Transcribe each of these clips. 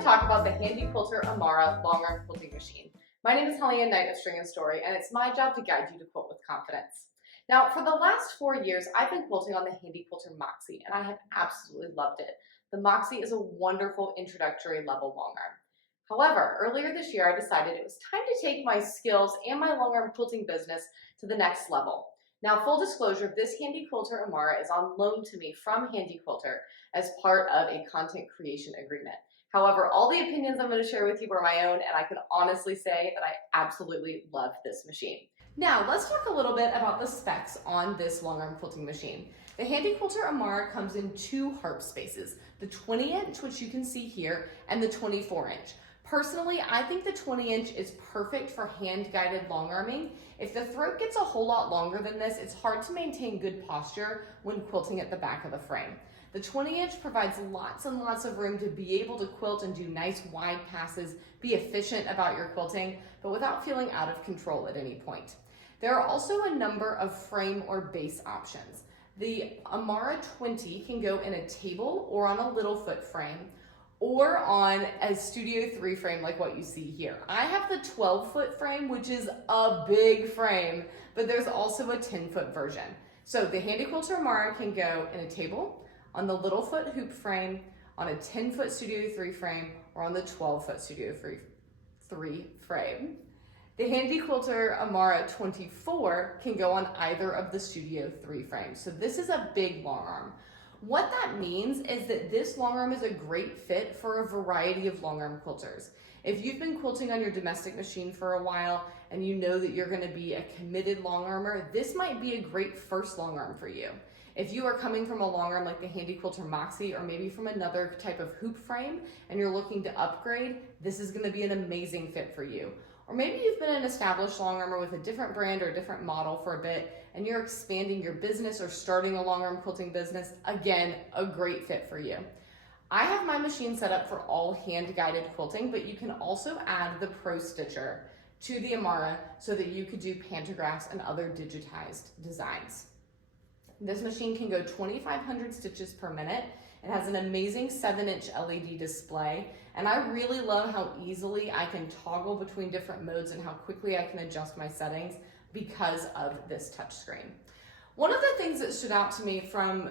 to talk about the HandiQuilter Amara Longarm Quilting Machine. My name is HollyAnne Knight of String & Story, and it's my job to guide you to quilt with confidence. Now, for the last 4 years, I've been quilting on the HandiQuilter Moxie, and I have absolutely loved it. The Moxie is a wonderful introductory level longarm. However, earlier this year, I decided it was time to take my skills and my longarm quilting business to the next level. Now, full disclosure, this HandiQuilter Amara is on loan to me from HandiQuilter as part of a content creation agreement. However, all the opinions I'm going to share with you are my own, and I can honestly say that I absolutely love this machine. Now, let's talk a little bit about the specs on this longarm quilting machine. The HandiQuilter Amara comes in 2 harp spaces, the 20-inch, which you can see here, and the 24-inch. Personally, I think the 20-inch is perfect for hand-guided longarming. If the throat gets a whole lot longer than this, it's hard to maintain good posture when quilting at the back of the frame. The 20-inch provides lots and lots of room to be able to quilt and do nice wide passes, be efficient about your quilting, but without feeling out of control at any point. There are also a number of frame or base options. The Amara 20 can go in a table or on a little foot frame, or on a Studio 3 frame like what you see here. I have the 12-foot frame, which is a big frame, but there's also a 10-foot version. So the HandiQuilter Amara can go in a table, on the little foot hoop frame, on a 10-foot Studio 3 frame, or on the 12-foot Studio 3 frame. The HandiQuilter Amara 24 can go on either of the Studio 3 frames. So this is a big longarm. What that means is that this longarm is a great fit for a variety of longarm quilters. If you've been quilting on your domestic machine for a while and you know that you're going to be a committed longarmer, this might be a great first longarm for you. If you are coming from a longarm like the HandiQuilter Moxie or maybe from another type of hoop frame and you're looking to upgrade, this is going to be an amazing fit for you. Or maybe you've been an established longarmer with a different brand or a different model for a bit and you're expanding your business or starting a longarm quilting business, again, a great fit for you. I have my machine set up for all hand-guided quilting, but you can also add the Pro Stitcher to the Amara so that you could do pantographs and other digitized designs. This machine can go 2,500 stitches per minute. It has an amazing 7-inch LED display, and I really love how easily I can toggle between different modes and how quickly I can adjust my settings because of this touchscreen. One of the things that stood out to me from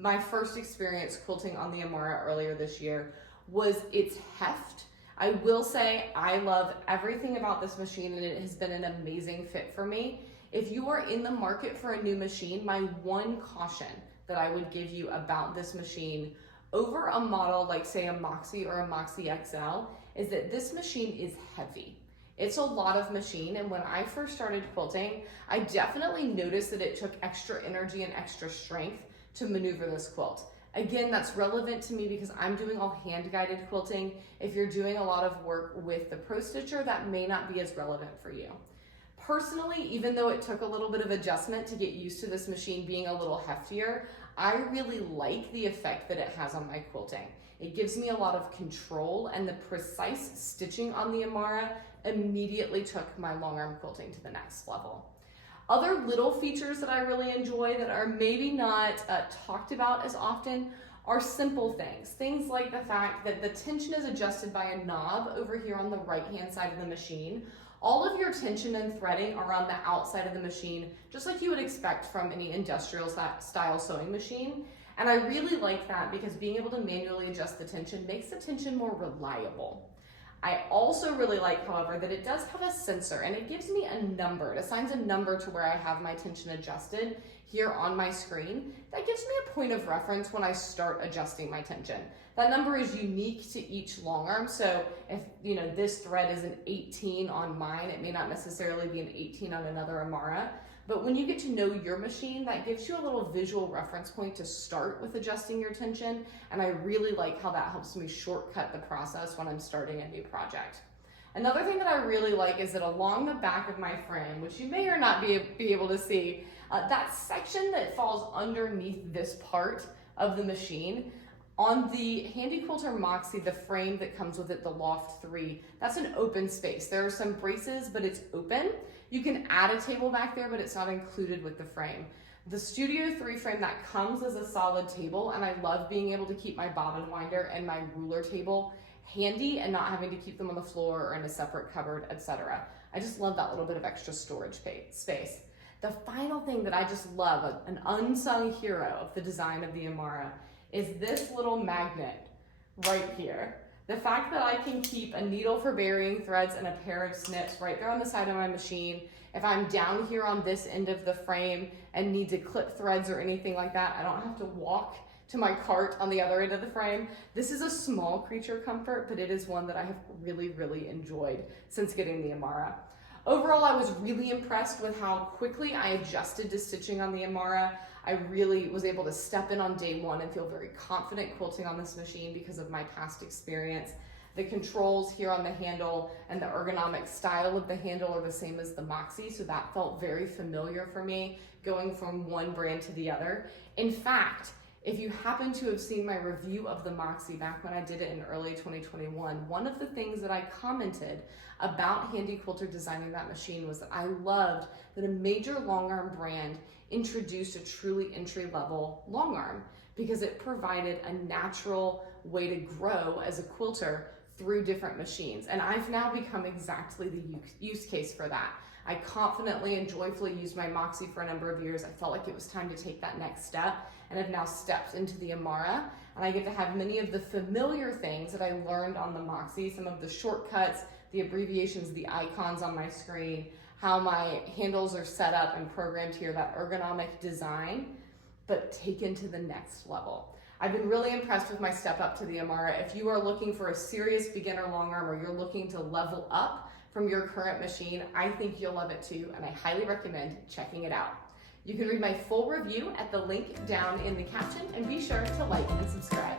my first experience quilting on the Amara earlier this year was its heft. I will say I love everything about this machine and it has been an amazing fit for me. If you are in the market for a new machine, my one caution that I would give you about this machine over a model like say a Moxie or a Moxie XL is that this machine is heavy. It's a lot of machine, and when I first started quilting, I definitely noticed that it took extra energy and extra strength to maneuver this quilt. Again, that's relevant to me because I'm doing all hand-guided quilting. If you're doing a lot of work with the Pro Stitcher, that may not be as relevant for you. Personally, even though it took a little bit of adjustment to get used to this machine being a little heftier, I really like the effect that it has on my quilting. It gives me a lot of control, and the precise stitching on the Amara immediately took my longarm quilting to the next level. Other little features that I really enjoy that are maybe not talked about as often are simple things. Things like the fact that the tension is adjusted by a knob over here on the right-hand side of the machine. All of your tension and threading are on the outside of the machine, just like you would expect from any industrial style sewing machine. And I really like that because being able to manually adjust the tension makes the tension more reliable. I also really like, however, that it does have a sensor and it gives me a number. It assigns a number to where I have my tension adjusted here on my screen. That gives me a point of reference when I start adjusting my tension. That number is unique to each longarm, so if this thread is an 18 on mine, it may not necessarily be an 18 on another Amara. But when you get to know your machine, that gives you a little visual reference point to start with adjusting your tension, and I really like how that helps me shortcut the process when I'm starting a new project. Another thing that I really like is that along the back of my frame, which you may or not be able to see, that section that falls underneath this part of the machine, on the HandiQuilter Moxie, the frame that comes with it, the Loft 3, that's an open space. There are some braces, but it's open. You can add a table back there, but it's not included with the frame. The Studio 3 frame that comes as a solid table, and I love being able to keep my bobbin winder and my ruler table handy and not having to keep them on the floor or in a separate cupboard, etc. I just love that little bit of extra storage space. The final thing that I just love, an unsung hero of the design of the Amara, is this little magnet right here. The fact that I can keep a needle for burying threads and a pair of snips right there on the side of my machine. If I'm down here on this end of the frame and need to clip threads or anything like that, I don't have to walk to my cart on the other end of the frame. This is a small creature comfort, but it is one that I have really, really enjoyed since getting the Amara. Overall, I was really impressed with how quickly I adjusted to stitching on the Amara. I really was able to step in on day one and feel very confident quilting on this machine because of my past experience. The controls here on the handle and the ergonomic style of the handle are the same as the Moxie, so that felt very familiar for me going from one brand to the other. In fact, if you happen to have seen my review of the Moxie back when I did it in early 2021, one of the things that I commented about HandiQuilter designing that machine was that I loved that a major long arm brand introduced a truly entry-level long arm because it provided a natural way to grow as a quilter through different machines. And I've now become exactly the use case for that. I confidently and joyfully used my Moxie for a number of years. I felt like it was time to take that next step and have now stepped into the Amara. And I get to have many of the familiar things that I learned on the Moxie, some of the shortcuts, the abbreviations, the icons on my screen, how my handles are set up and programmed here, that ergonomic design, but taken to the next level. I've been really impressed with my step up to the Amara. If you are looking for a serious beginner long arm or you're looking to level up from your current machine, I think you'll love it too, and I highly recommend checking it out. You can read my full review at the link down in the caption, and be sure to like and subscribe.